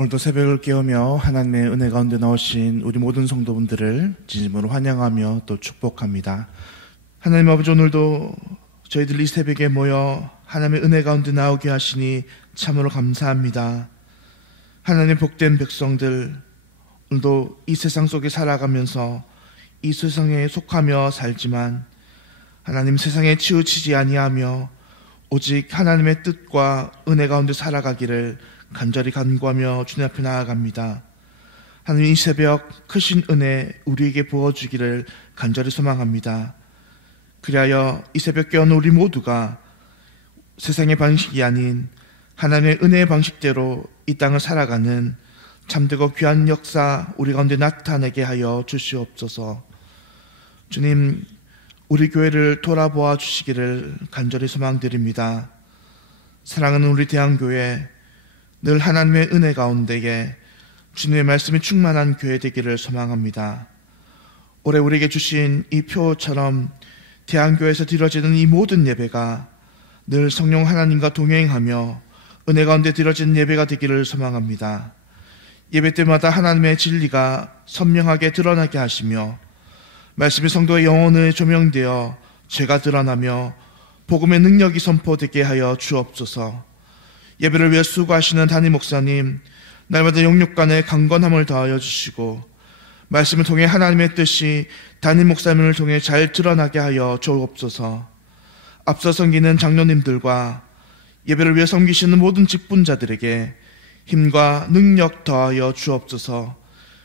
오늘도 새벽을 깨우며 하나님의 은혜 가운데 나오신 우리 모든 성도분들을 진심으로 환영하며 또 축복합니다. 하나님 아버지, 오늘도 저희들 이 새벽에 모여 하나님의 은혜 가운데 나오게 하시니 참으로 감사합니다. 하나님 복된 백성들, 오늘도 이 세상 속에 살아가면서 이 세상에 속하며 살지만 하나님 세상에 치우치지 아니하며 오직 하나님의 뜻과 은혜 가운데 살아가기를 간절히 간구하며 주님 앞에 나아갑니다. 하나님, 이 새벽 크신 은혜 우리에게 부어주기를 간절히 소망합니다. 그리하여 이 새벽 깨어난 우리 모두가 세상의 방식이 아닌 하나님의 은혜의 방식대로 이 땅을 살아가는 참되고 귀한 역사 우리 가운데 나타내게 하여 주시옵소서. 주님, 우리 교회를 돌아보아 주시기를 간절히 소망드립니다. 사랑하는 우리 대한교회, 늘 하나님의 은혜 가운데에 주님의 말씀이 충만한 교회 되기를 소망합니다. 올해 우리에게 주신 이 표처럼 대한교회에서 드려지는 이 모든 예배가 늘 성령 하나님과 동행하며 은혜 가운데 드려지는 예배가 되기를 소망합니다. 예배 때마다 하나님의 진리가 선명하게 드러나게 하시며 말씀이 성도의 영혼에 조명되어 죄가 드러나며 복음의 능력이 선포되게 하여 주옵소서. 예배를 위해 수고하시는 담임 목사님, 날마다 영육간의 강건함을 더하여 주시고 말씀을 통해 하나님의 뜻이 담임 목사님을 통해 잘 드러나게 하여 주옵소서. 앞서 섬기는 장로님들과 예배를 위해 섬기시는 모든 직분자들에게 힘과 능력 더하여 주옵소서.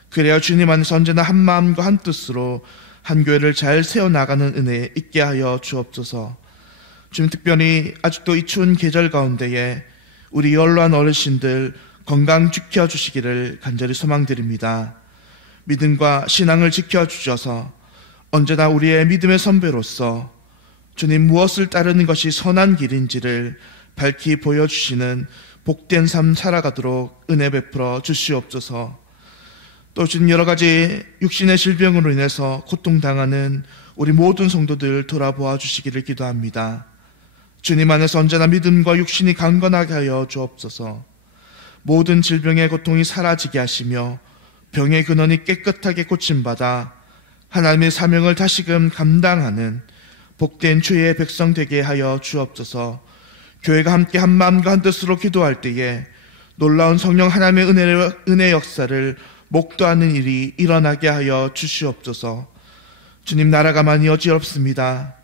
그래야 주님 안에서 언제나 한 마음과 한 뜻으로 한 교회를 잘 세워나가는 은혜 있게 하여 주옵소서. 주님, 특별히 아직도 이 추운 계절 가운데에 우리 연로한 어르신들 건강 지켜주시기를 간절히 소망드립니다. 믿음과 신앙을 지켜주셔서 언제나 우리의 믿음의 선배로서 주님 무엇을 따르는 것이 선한 길인지를 밝히 보여주시는 복된 삶 살아가도록 은혜 베풀어 주시옵소서. 또 주님, 여러 가지 육신의 질병으로 인해서 고통당하는 우리 모든 성도들 돌아보아 주시기를 기도합니다. 주님 안에서 언제나 믿음과 육신이 강건하게 하여 주옵소서. 모든 질병의 고통이 사라지게 하시며 병의 근원이 깨끗하게 고침받아 하나님의 사명을 다시금 감당하는 복된 주의 백성 되게 하여 주옵소서. 교회가 함께 한 마음과 한 뜻으로 기도할 때에 놀라운 성령 하나님의 은혜 역사를 목도하는 일이 일어나게 하여 주시옵소서. 주님, 나라가 많이 어지럽습니다.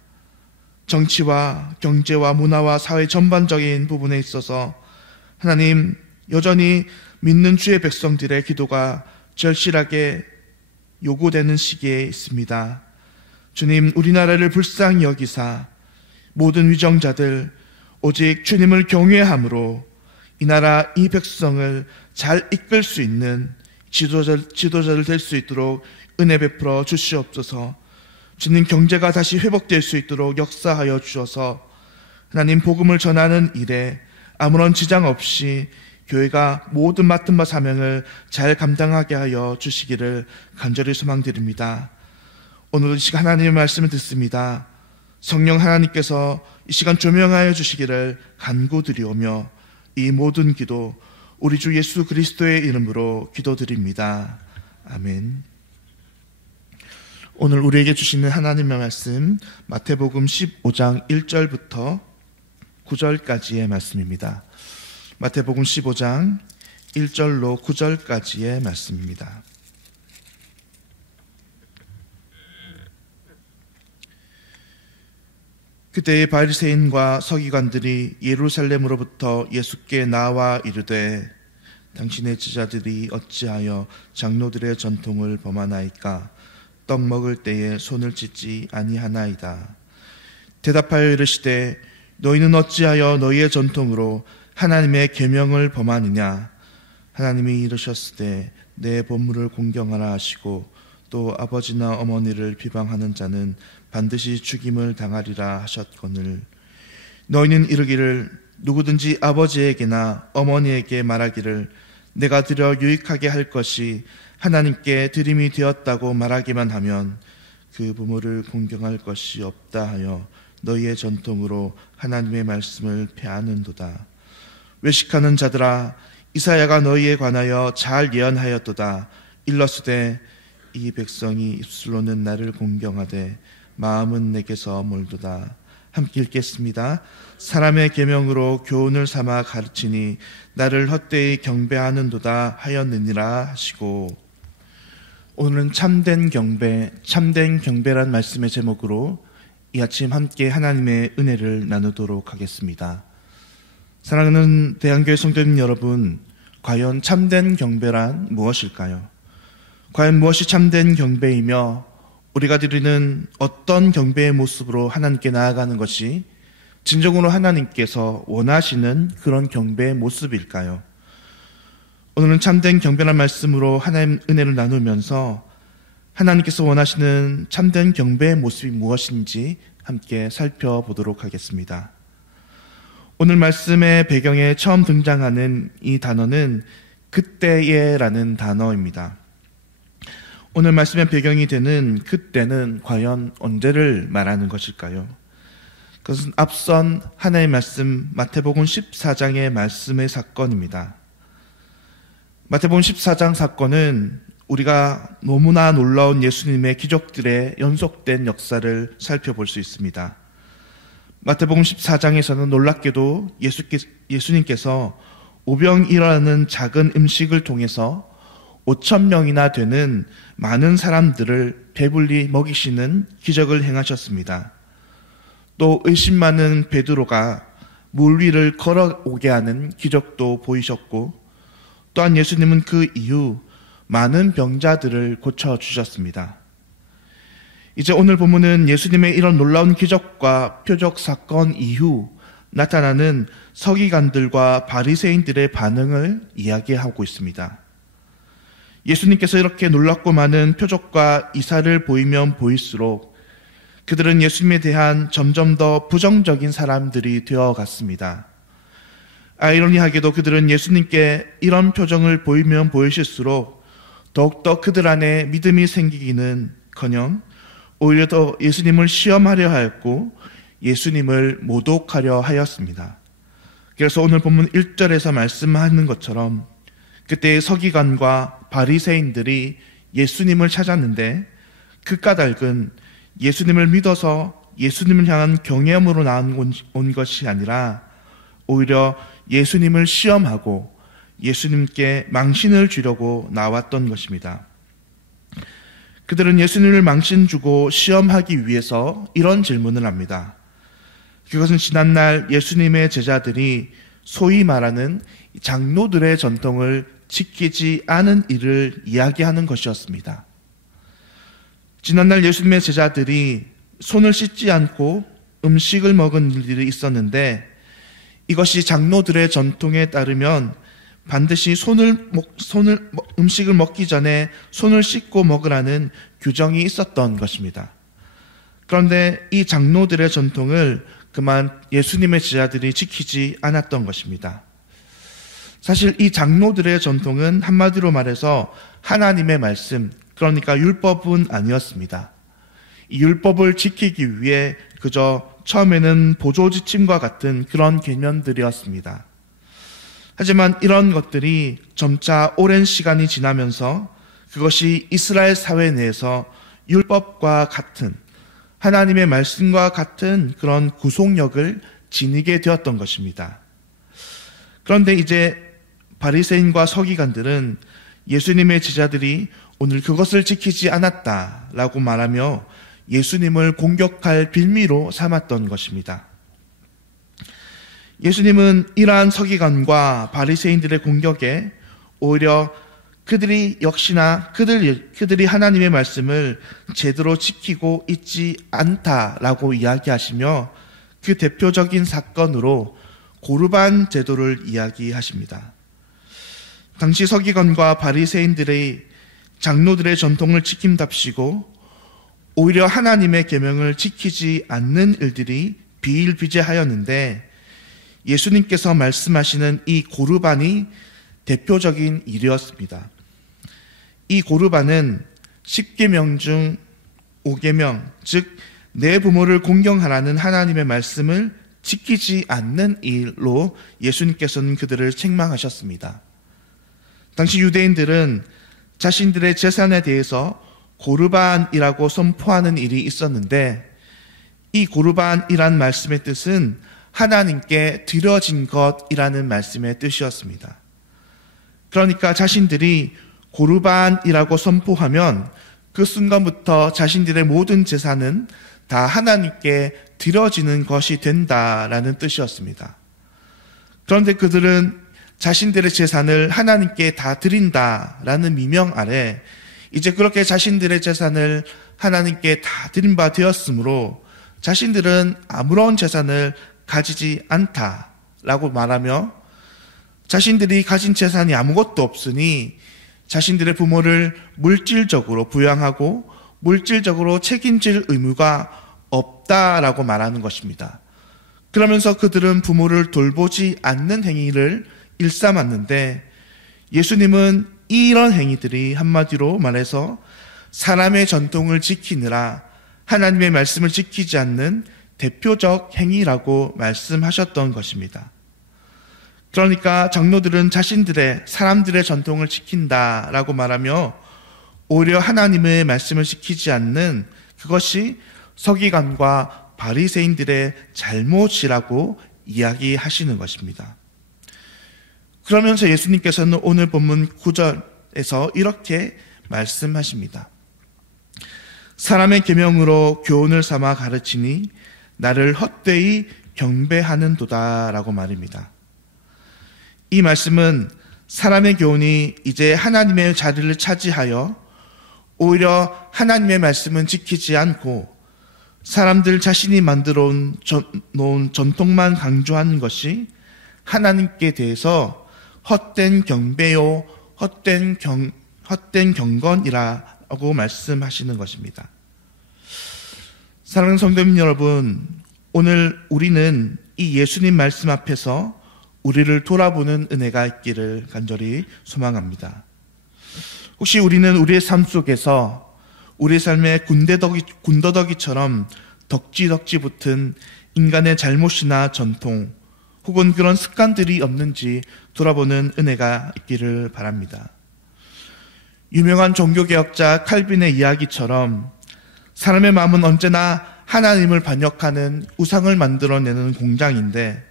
정치와 경제와 문화와 사회 전반적인 부분에 있어서 하나님, 여전히 믿는 주의 백성들의 기도가 절실하게 요구되는 시기에 있습니다. 주님, 우리나라를 불쌍히 여기사 모든 위정자들 오직 주님을 경외함으로 이 나라 이 백성을 잘 이끌 수 있는 지도자들 될 수 있도록 은혜 베풀어 주시옵소서. 주님, 경제가 다시 회복될 수 있도록 역사하여 주셔서 하나님 복음을 전하는 일에 아무런 지장 없이 교회가 모든 맡은 바 사명을 잘 감당하게 하여 주시기를 간절히 소망드립니다. 오늘 이 시간 하나님의 말씀을 듣습니다. 성령 하나님께서 이 시간 조명하여 주시기를 간구드리오며 이 모든 기도 우리 주 예수 그리스도의 이름으로 기도드립니다. 아멘. 오늘 우리에게 주시는 하나님의 말씀, 마태복음 15장 1절부터 9절까지의 말씀입니다. 마태복음 15장 1절로 9절까지의 말씀입니다. 그때의 바리새인과 서기관들이 예루살렘으로부터 예수께 나와 이르되, 당신의 제자들이 어찌하여 장로들의 전통을 범하나이까? 떡 먹을 때에 손을 찢지 아니하나이다. 대답하여 이르시되, 너희는 어찌하여 너희의 전통으로 하나님의 계명을 범하느냐? 하나님이 이르셨으되, 내 보물을 공경하라 하시고 또 아버지나 어머니를 비방하는 자는 반드시 죽임을 당하리라 하셨거늘, 너희는 이르기를 누구든지 아버지에게나 어머니에게 말하기를 내가 드려 유익하게 할 것이 하나님께 드림이 되었다고 말하기만 하면 그 부모를 공경할 것이 없다 하여 너희의 전통으로 하나님의 말씀을 폐하는도다. 외식하는 자들아, 이사야가 너희에 관하여 잘 예언하였도다. 일러스되 이 백성이 입술로는 나를 공경하되 마음은 내게서 멀도다. 함께 읽겠습니다. 사람의 계명으로 교훈을 삼아 가르치니 나를 헛되이 경배하는도다 하였느니라 하시고, 오늘은 참된 경배란 말씀의 제목으로 이 아침 함께 하나님의 은혜를 나누도록 하겠습니다. 사랑하는 대한교회 성도님 여러분, 과연 참된 경배란 무엇일까요? 과연 무엇이 참된 경배이며 우리가 드리는 어떤 경배의 모습으로 하나님께 나아가는 것이 진정으로 하나님께서 원하시는 그런 경배의 모습일까요? 오늘은 참된 경배란 말씀으로 하나님 은혜를 나누면서 하나님께서 원하시는 참된 경배의 모습이 무엇인지 함께 살펴보도록 하겠습니다. 오늘 말씀의 배경에 처음 등장하는 이 단어는 그때에라는 단어입니다. 오늘 말씀의 배경이 되는 그때는 과연 언제를 말하는 것일까요? 그것은 앞선 하나의 말씀 마태복음 14장의 말씀의 사건입니다. 마태복음 14장 사건은 우리가 너무나 놀라운 예수님의 기적들의 연속된 역사를 살펴볼 수 있습니다. 마태복음 14장에서는 놀랍게도 예수님께서 오병이라는 작은 음식을 통해서 5,000명이나 되는 많은 사람들을 배불리 먹이시는 기적을 행하셨습니다. 또 의심 많은 베드로가 물 위를 걸어오게 하는 기적도 보이셨고, 또한 예수님은 그 이후 많은 병자들을 고쳐주셨습니다. 이제 오늘 본문은 예수님의 이런 놀라운 기적과 표적 사건 이후 나타나는 서기관들과 바리새인들의 반응을 이야기하고 있습니다. 예수님께서 이렇게 놀랍고 많은 표적과 이사를 보이면 보일수록 그들은 예수님에 대한 점점 더 부정적인 사람들이 되어갔습니다. 아이러니하게도 그들은 예수님께 이런 표정을 보이면 보이실수록 더욱더 그들 안에 믿음이 생기기는커녕 오히려 더 예수님을 시험하려 하였고 예수님을 모독하려 하였습니다. 그래서 오늘 본문 1절에서 말씀하는 것처럼 그때의 서기관과 바리새인들이 예수님을 찾았는데 그 까닭은 예수님을 믿어서 예수님을 향한 경외함으로 온 것이 아니라 오히려 예수님을 시험하고 예수님께 망신을 주려고 나왔던 것입니다. 그들은 예수님을 망신 주고 시험하기 위해서 이런 질문을 합니다. 그것은 지난날 예수님의 제자들이 소위 말하는 장로들의 전통을 지키지 않은 일을 이야기하는 것이었습니다. 지난날 예수님의 제자들이 손을 씻지 않고 음식을 먹은 일들이 있었는데, 이것이 장로들의 전통에 따르면 반드시 음식을 먹기 전에 손을 씻고 먹으라는 규정이 있었던 것입니다. 그런데 이 장로들의 전통을 그만 예수님의 제자들이 지키지 않았던 것입니다. 사실 이 장로들의 전통은 한마디로 말해서 하나님의 말씀, 그러니까 율법은 아니었습니다. 이 율법을 지키기 위해 그저 처음에는 보조지침과 같은 그런 개념들이었습니다. 하지만 이런 것들이 점차 오랜 시간이 지나면서 그것이 이스라엘 사회 내에서 율법과 같은, 하나님의 말씀과 같은 그런 구속력을 지니게 되었던 것입니다. 그런데 이제 바리새인과 서기관들은 예수님의 제자들이 오늘 그것을 지키지 않았다라고 말하며 예수님을 공격할 빌미로 삼았던 것입니다. 예수님은 이러한 서기관과 바리새인들의 공격에 오히려 그들이 역시나 그들이 하나님의 말씀을 제대로 지키고 있지 않다라고 이야기하시며 그 대표적인 사건으로 고르반 제도를 이야기하십니다. 당시 서기관과 바리새인들의 장로들의 전통을 지킴답시고 오히려 하나님의 계명을 지키지 않는 일들이 비일비재하였는데, 예수님께서 말씀하시는 이 고르반이 대표적인 일이었습니다. 이 고르반은 10계명 중 5계명, 즉 내 부모를 공경하라는 하나님의 말씀을 지키지 않는 일로 예수님께서는 그들을 책망하셨습니다. 당시 유대인들은 자신들의 재산에 대해서 고르반이라고 선포하는 일이 있었는데, 이 고르반이란 말씀의 뜻은 하나님께 드려진 것이라는 말씀의 뜻이었습니다. 그러니까 자신들이 고르반이라고 선포하면 그 순간부터 자신들의 모든 재산은 다 하나님께 드려지는 것이 된다라는 뜻이었습니다. 그런데 그들은 자신들의 재산을 하나님께 다 드린다라는 미명 아래 이제 그렇게 자신들의 재산을 하나님께 다 드린 바 되었으므로 자신들은 아무런 재산을 가지지 않다라고 말하며 자신들이 가진 재산이 아무것도 없으니 자신들의 부모를 물질적으로 부양하고 물질적으로 책임질 의무가 없다라고 말하는 것입니다. 그러면서 그들은 부모를 돌보지 않는 행위를 일삼았는데, 예수님은 이런 행위들이 한마디로 말해서 사람의 전통을 지키느라 하나님의 말씀을 지키지 않는 대표적 행위라고 말씀하셨던 것입니다. 그러니까 장로들은 사람들의 전통을 지킨다라고 말하며 오히려 하나님의 말씀을 지키지 않는 그것이 서기관과 바리새인들의 잘못이라고 이야기하시는 것입니다. 그러면서 예수님께서는 오늘 본문 9절에서 이렇게 말씀하십니다. 사람의 계명으로 교훈을 삼아 가르치니 나를 헛되이 경배하는도다라고 말입니다. 이 말씀은 사람의 교훈이 이제 하나님의 자리를 차지하여 오히려 하나님의 말씀은 지키지 않고 사람들 자신이 만들어 놓은 전통만 강조하는 것이 하나님께 대해서 헛된 경배요, 헛된 경건이라고 말씀하시는 것입니다. 사랑하는 성도님 여러분, 오늘 우리는 이 예수님 말씀 앞에서 우리를 돌아보는 은혜가 있기를 간절히 소망합니다. 혹시 우리는 우리의 삶 속에서 우리의 삶에 군더더기처럼 덕지덕지 붙은 인간의 잘못이나 전통 혹은 그런 습관들이 없는지 돌아보는 은혜가 있기를 바랍니다. 유명한 종교개혁자 칼빈의 이야기처럼 사람의 마음은 언제나 하나님을 반역하는 우상을 만들어내는 공장인데,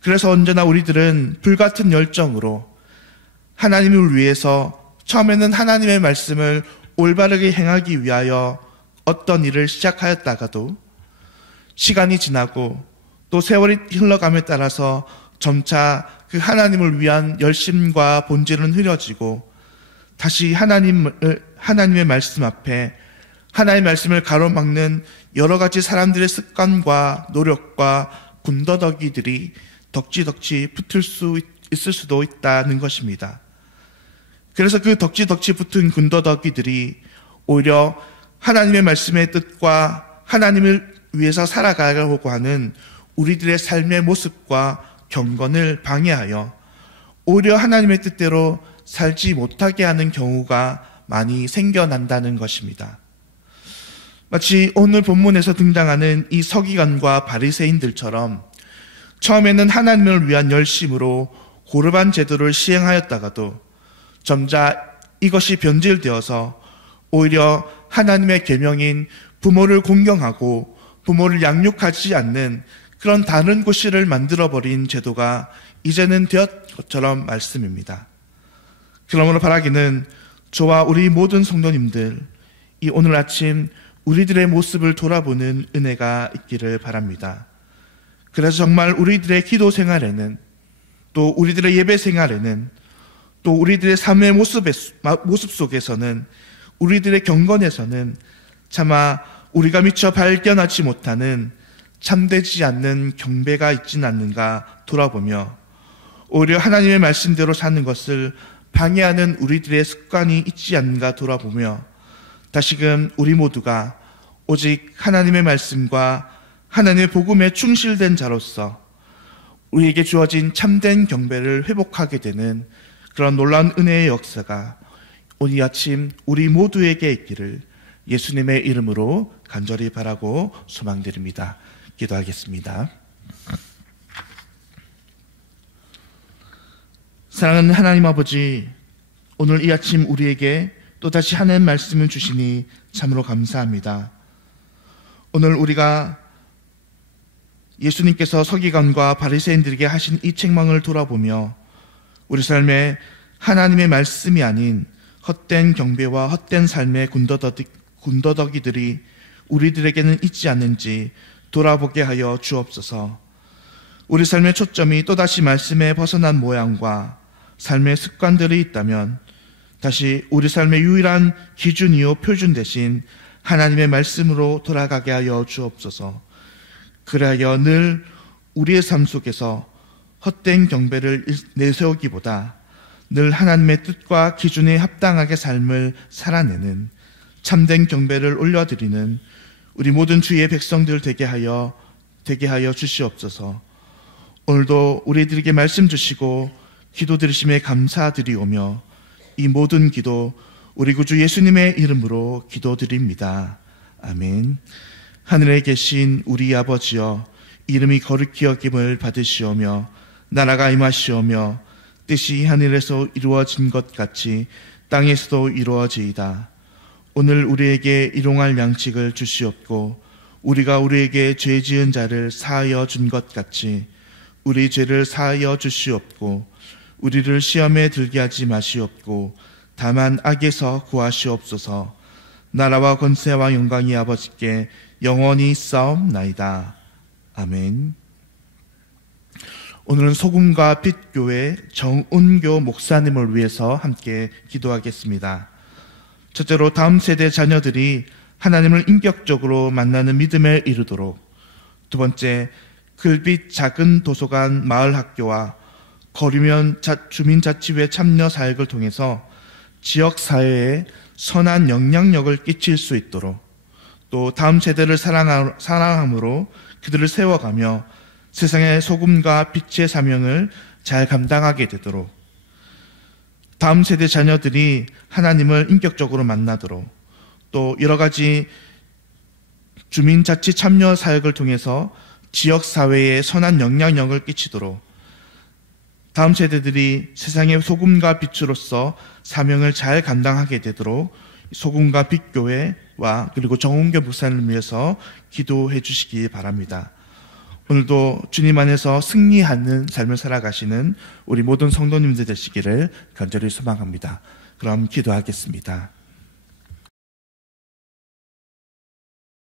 그래서 언제나 우리들은 불같은 열정으로 하나님을 위해서 처음에는 하나님의 말씀을 올바르게 행하기 위하여 어떤 일을 시작하였다가도 시간이 지나고 또 세월이 흘러감에 따라서 점차 그 하나님을 위한 열심과 본질은 흐려지고 다시 하나님의 말씀 앞에 하나님의 말씀을 가로막는 여러 가지 사람들의 습관과 노력과 군더더기들이 덕지덕지 붙을 수 있을 수도 있다는 것입니다. 그래서 그 덕지덕지 붙은 군더더기들이 오히려 하나님의 말씀의 뜻과 하나님을 위해서 살아가려고 하는 우리들의 삶의 모습과 경건을 방해하여 오히려 하나님의 뜻대로 살지 못하게 하는 경우가 많이 생겨난다는 것입니다. 마치 오늘 본문에서 등장하는 이 서기관과 바리새인들처럼 처음에는 하나님을 위한 열심으로 고르반 제도를 시행하였다가도 점차 이것이 변질되어서 오히려 하나님의 계명인 부모를 공경하고 부모를 양육하지 않는 그런 다른 구실을 만들어버린 제도가 이제는 되었 것처럼 말씀입니다. 그러므로 바라기는 저와 우리 모든 성도님들 이 오늘 아침 우리들의 모습을 돌아보는 은혜가 있기를 바랍니다. 그래서 정말 우리들의 기도 생활에는 또 우리들의 예배 생활에는 또 우리들의 삶의 모습 속에서는 우리들의 경건에서는 차마 우리가 미처 발견하지 못하는 참되지 않는 경배가 있지는 않는가 돌아보며 오히려 하나님의 말씀대로 사는 것을 방해하는 우리들의 습관이 있지 않는가 돌아보며 다시금 우리 모두가 오직 하나님의 말씀과 하나님의 복음에 충실된 자로서 우리에게 주어진 참된 경배를 회복하게 되는 그런 놀라운 은혜의 역사가 오늘 아침 우리 모두에게 있기를 예수님의 이름으로 간절히 바라고 소망드립니다. 기도하겠습니다. 사랑하는 하나님 아버지, 오늘 이 아침 우리에게 또다시 하나님 말씀을 주시니 참으로 감사합니다. 오늘 우리가 예수님께서 서기관과 바리새인들에게 하신 이 책망을 돌아보며 우리 삶에 하나님의 말씀이 아닌 헛된 경배와 헛된 삶의 군더더기들이 우리들에게는 있지 않는지 돌아보게 하여 주옵소서. 우리 삶의 초점이 또다시 말씀에 벗어난 모양과 삶의 습관들이 있다면 다시 우리 삶의 유일한 기준이요 표준 대신 하나님의 말씀으로 돌아가게 하여 주옵소서. 그래야 늘 우리의 삶 속에서 헛된 경배를 내세우기보다 늘 하나님의 뜻과 기준에 합당하게 삶을 살아내는 참된 경배를 올려드리는 우리 모든 주의 백성들 되게 하여 주시옵소서. 오늘도 우리들에게 말씀 주시고 기도 들으심에 감사드리오며 이 모든 기도 우리 구주 예수님의 이름으로 기도드립니다. 아멘. 하늘에 계신 우리 아버지여, 이름이 거룩히 여김을 받으시오며 나라가 임하시오며 뜻이 하늘에서 이루어진 것 같이 땅에서도 이루어지이다. 오늘 우리에게 일용할 양식을 주시옵고 우리가 우리에게 죄 지은 자를 사하여 준 것 같이 우리 죄를 사하여 주시옵고 우리를 시험에 들게 하지 마시옵고 다만 악에서 구하시옵소서. 나라와 권세와 영광이 아버지께 영원히 싸움나이다. 아멘. 오늘은 소금과 빛 교회 정운교 목사님을 위해서 함께 기도하겠습니다. 첫째로 다음 세대 자녀들이 하나님을 인격적으로 만나는 믿음에 이르도록, 두 번째, 글빛 작은 도서관 마을 학교와 거리면 주민자치회 참여 사역을 통해서 지역사회에 선한 영향력을 끼칠 수 있도록, 또 다음 세대를 사랑함으로 그들을 세워가며 세상의 소금과 빛의 사명을 잘 감당하게 되도록, 다음 세대 자녀들이 하나님을 인격적으로 만나도록, 또 여러 가지 주민자치 참여 사역을 통해서 지역사회에 선한 영향력을 끼치도록, 다음 세대들이 세상의 소금과 빛으로서 사명을 잘 감당하게 되도록 소금과 빛교회와 그리고 정운교 목사님을 위해서 기도해 주시기 바랍니다. 오늘도 주님 안에서 승리하는 삶을 살아가시는 우리 모든 성도님들 되시기를 간절히 소망합니다. 그럼 기도하겠습니다.